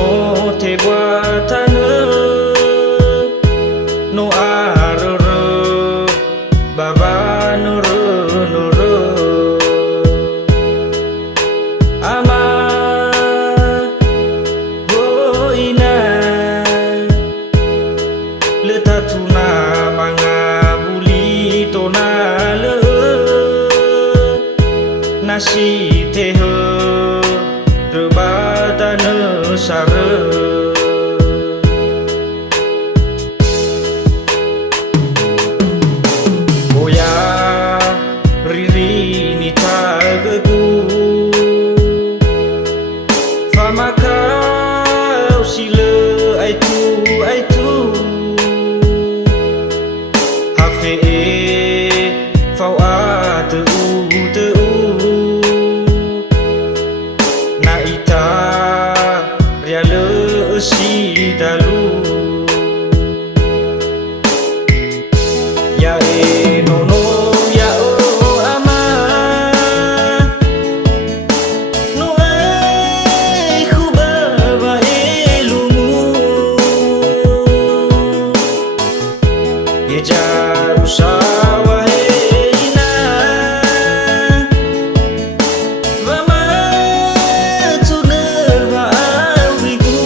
no te buatane no arere baba nuru ama boina le tatuna manga buli tona le nasi teh rebatane sare boya riri ni tagagu famakau sile aitu hafe fau atu na ita riale si dalu ya nono ya o ama no khubaba elumu ye jaru sawa heina vama tuneva aurigu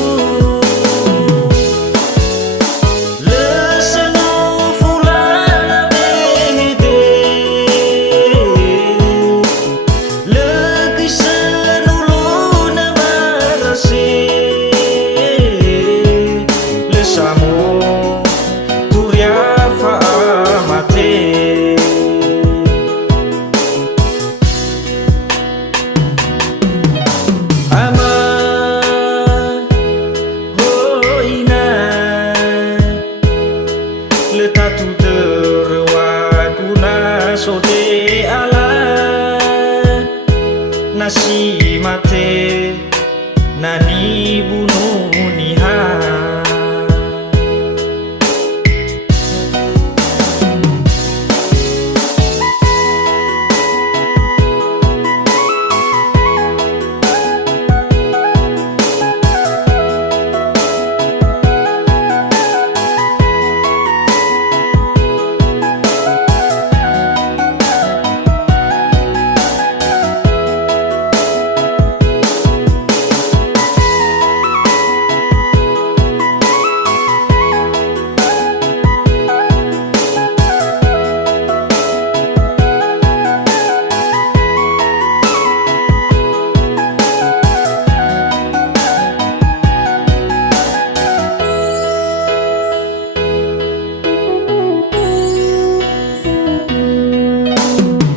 lesano fulana behede lekisanu luna marase lesamo turia fa mate ama hoina le tatu terwa kuna sote ala nasi mate nani bunuh niha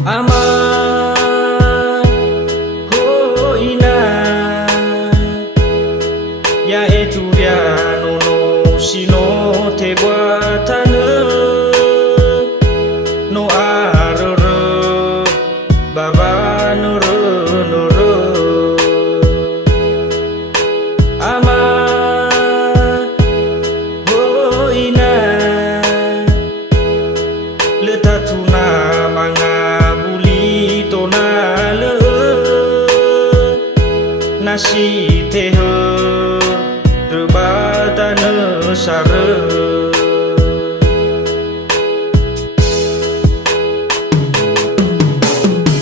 ama hoina ya itu dia nono sino te buatane no arere baba nuru ama hoina le tatuna manga nasi teh rebatane sare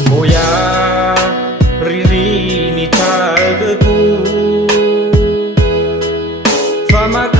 boya riri ni tagagu famak